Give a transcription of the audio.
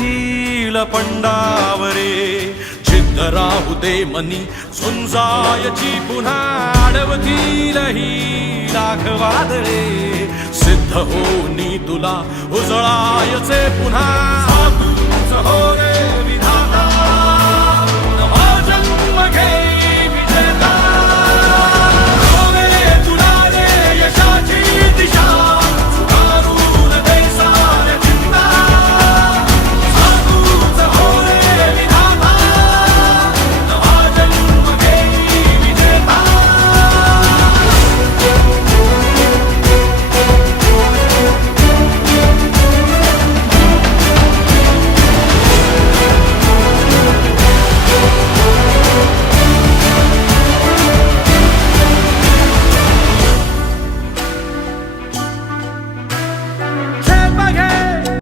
hill पंडावरे जिद्द राहू दे मनी झुंजायची पुन्हा अडवतील ही लाख वादळे सिद्ध होनी तुला उजळायचे पुन्हा